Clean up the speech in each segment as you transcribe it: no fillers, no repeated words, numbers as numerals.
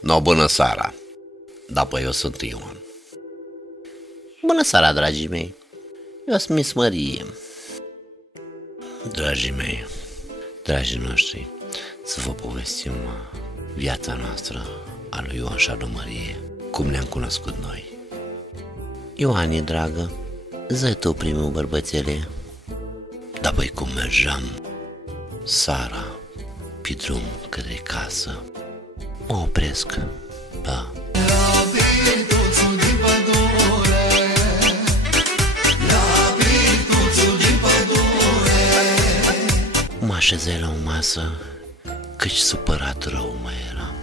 No, bună seara! Da, păi eu sunt Ioan. Bună seara, dragii mei! Eu sunt Miss Mărie. Dragii mei, dragii noștri, să vă povestim viața noastră a lui Ioan și a lui Mărie, cum ne-am cunoscut noi. Ioane, dragă, zi tu primul, bărbățele. Da, păi cum mergeam seara pe drum către casă, mă opresc, da. Mă așezai la o masă, căci supărat rău mai eram.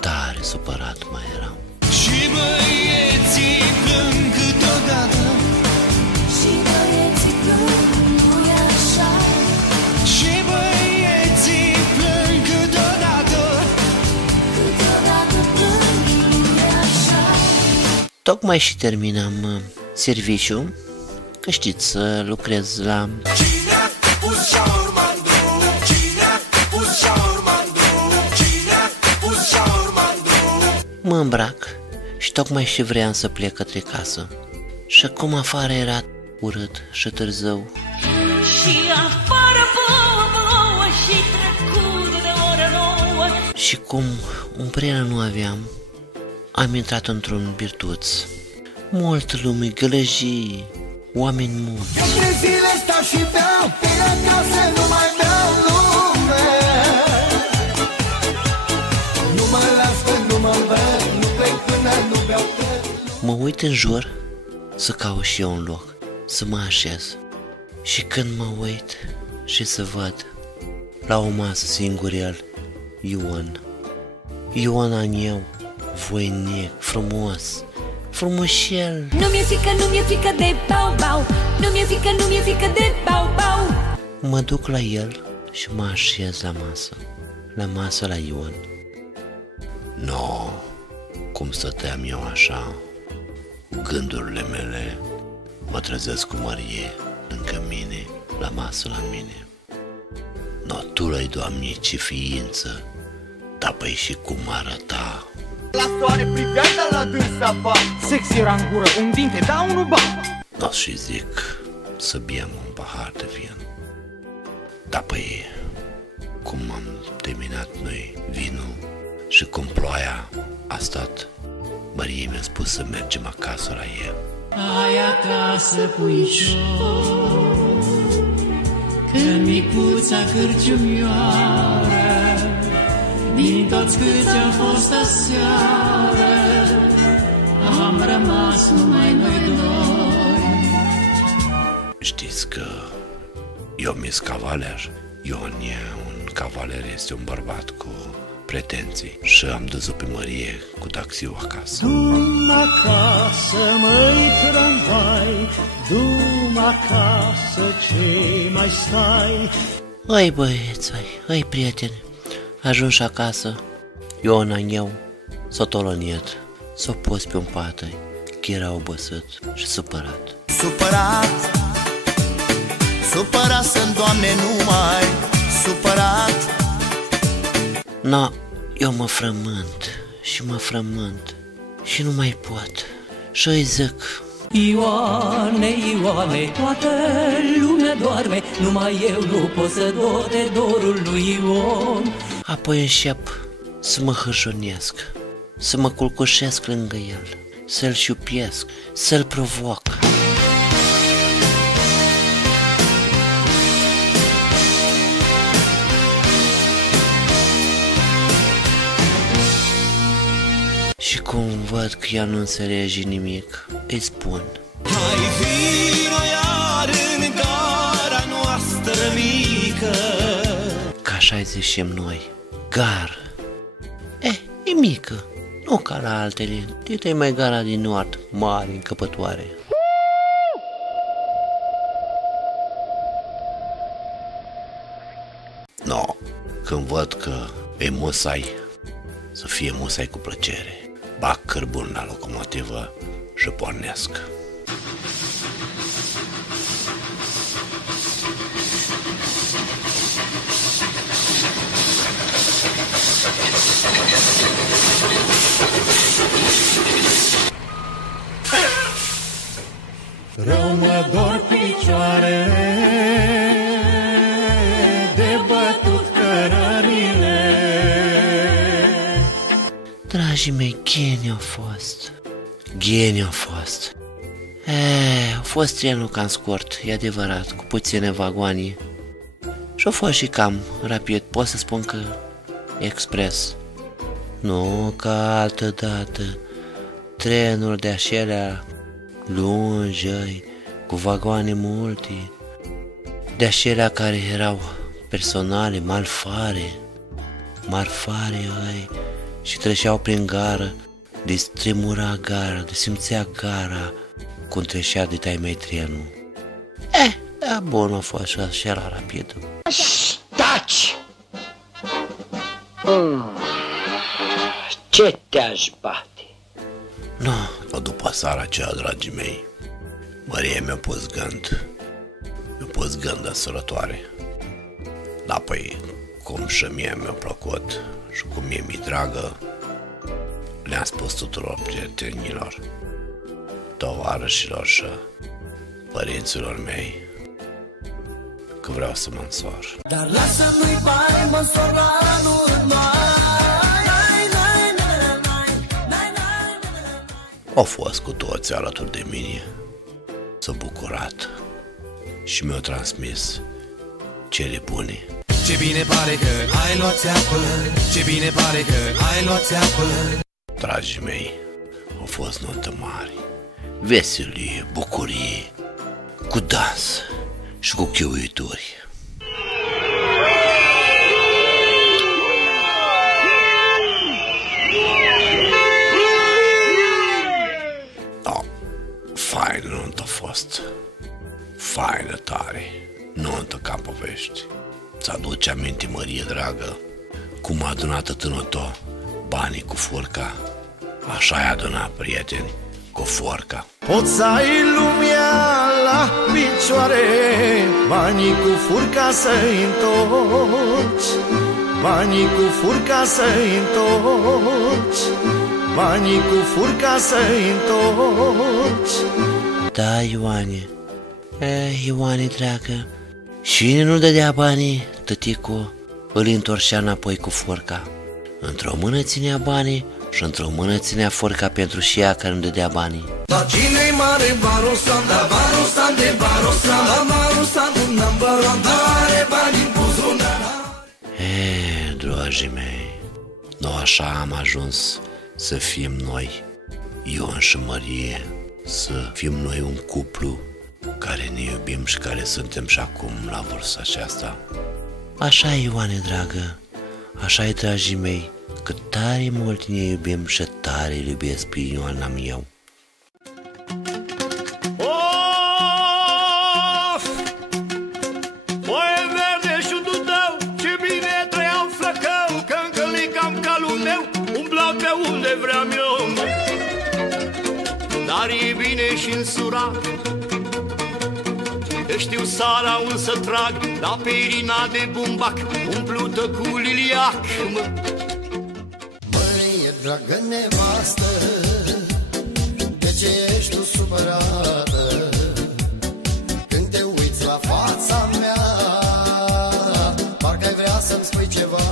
Tare supărat mai eram. Și băieții plâng câteodată. Și băieții plâng, nu-i așa? Și băieții plâng câteodată. Câteodată plâng, nu-i așa? Tocmai și terminam serviciu, că știți să lucrez la... Cine a pus șaurma în drum? Cine a pus șaurma în drum? Cine a pus șaurma în drum? Mă îmbrac și tocmai și vreau să plec către casă. Și cum afară era urât și târziu. Și afară plouă și trecut de oră 9. Și cum un prieten nu aveam, am intrat într-un birtuț. Multă lume, gălăjii, oameni mulți. De zile stau și beau, pe acasă nu mai beau lume. Nu mă las când nu mă văd, nu plec până nu beau tot. Mă uit în jur să caut și eu un loc, să mă așez. Și când mă uit și să văd la o masă singur el, Ioan. Ioan an eu, voinic, frumos, frumușel. Nu mi-e frică de bau-bau. Nu mi-e frică de bau-bau. Mă duc la el și mă așez la masă la Ioan. No, cum stăteam eu așa, gândurile mele mă trezesc cu Mărie lângă mine, la masă la mine. No, tu l-ai, Doamne, ce ființă, da, păi și cum arăta. La soare priveai, dar la dânsa ba. Sex era în gură, un dinte, da, unul ba. No, și zic să bem un pahar de vin. Da, păi, cum am terminat noi vinul și cum ploaia a stat, Mărie mi-a spus să mergem acasă la el. Hai acasă, puișor, că micuța cârciumioară, din toți câți au fost aseară, am rămas numai noi doi. Știți că eu mi-s cavaler. Ion e un cavaler, este un bărbat cu pretenții. Și am dus-o pe Mărie cu taxiul acasă. Du-mă acasă, măi tramvai, du-mă acasă, ce mai stai? Hai băieți, hai prieteni, ajungi acasă, Ioan an eu, s-o toloniet, s-o pus pe un pat, că era obosit și supărat. Supărat sunt, Doamne, numai supărat. No, eu mă frământ și nu mai pot. Și îi zic: Ioane, Ioane, toată lumea doarme, numai eu nu pot să dor de dorul lui Ion. apoi încep să mă hârjonesc, să mă culcușesc lângă el, să-l șupiesc, să-l provoc. Și cum văd că ea nu înțelege nimic, îi spun: Hai vino iar în gara noastră mică. Ca așa zicem noi, gar. E mică, nu ca la altele, dite mai gara din nord, mare, încăpătoare. No, când văd că e musai, să fie musai cu plăcere. Bag cărbun la locomotivă și pornesc. mă dor picioarele de bătut cărările. Dragii mei, geni au fost. Geni au fost. A fost trenul cam scurt, e adevărat, cu puține vagoane. Și-a fost și cam rapid, pot să spun că expres. Nu ca altă dată, trenuri de acelea lungi, cu vagoane multe, de acelea care erau personale, marfare, și treceau prin gară, de stremura gara, de simțea gara, cum trecea de tai mai trenul. Da, bun a fost și așa era rapid. Taci! Ce te-aș bate? No, după seara aceea, dragii mei, Maria mi-a pus gând de sărătoare. Da, păi, cum și mie mi-a plăcut și cum mie mi-e dragă, le-am spus tuturor prietenilor, tovarășilor și părinților mei că vreau să mă însor. Dar lasă nu-i bai, mă însor la anul mai. Au fost cu toți alături de mine, s-a bucurat și mi-au transmis cele bune. Ce bine pare că ai luat țeapă, ce bine pare că ai luat țeapă. Dragii mei, au fost nuntă mari, veselie, bucurie, cu dans și cu chiuituri. Faină nuntă a fost, faină tare, nuntă ca povești. Ți-aduce aminte, Mărie dragă, cum a adunat tătânăto banii cu furca? Așa ai adunat, prieteni, cu forca. Poți să ai lumea la picioare, banii cu furca să-i întorci, banii cu furca să-i întorci, banii cu furca să-i întorci. Da, Ioane, Ioane dragă, cine nu dădea banii, tăticu îl întorcea înapoi cu forca. Într-o mână ținea banii și într-o mână ținea forca pentru și ea care nu dădea banii. Dar cine-i mare barosan, da barosan de barosan, da barosan un number one, are bani în buzunar. Dragii mei, nu așa am ajuns să fim noi, Ion și Mărie, să fim noi un cuplu care ne iubim și care suntem și acum la vârsta aceasta. Așa, Ioane dragă, așa e, dragii mei, că tare mult ne iubim și tare îl iubesc pe Ioana meu. Of! Foaie verde și dudău, ce bine trăiau flăcău, că încălicam calul meu, umbla pe unde vreau eu. Dar e bine și însurat, că știu sala un să trag, la perina de bumbac, umplută cu liliac. Măi, dragă nevastă, de ce ești tu supărată? Când te uiți la fața mea, parcă ai vrea să-mi spui ceva.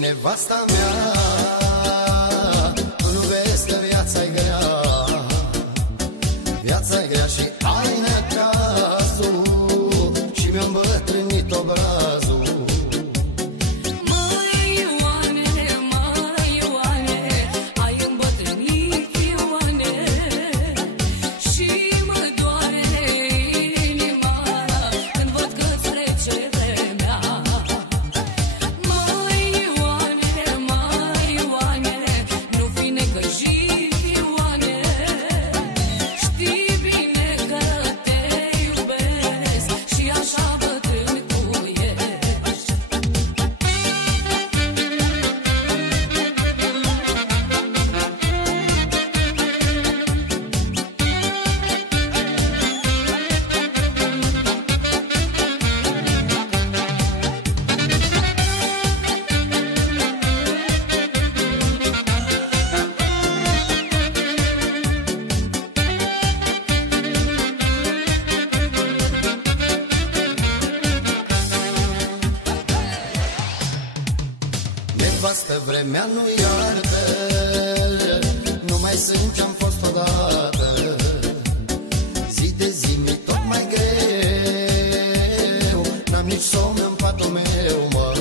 Nevasta mea, tu nu vezi că viața-i grea, nevastă vremea nu iartă, nu mai sunt ce-am fost odată. Zi de zi mi tot mai greu, n-am nici somn în patul meu, mă.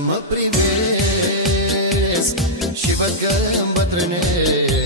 Mă privesc și văd că îmbătrânesc.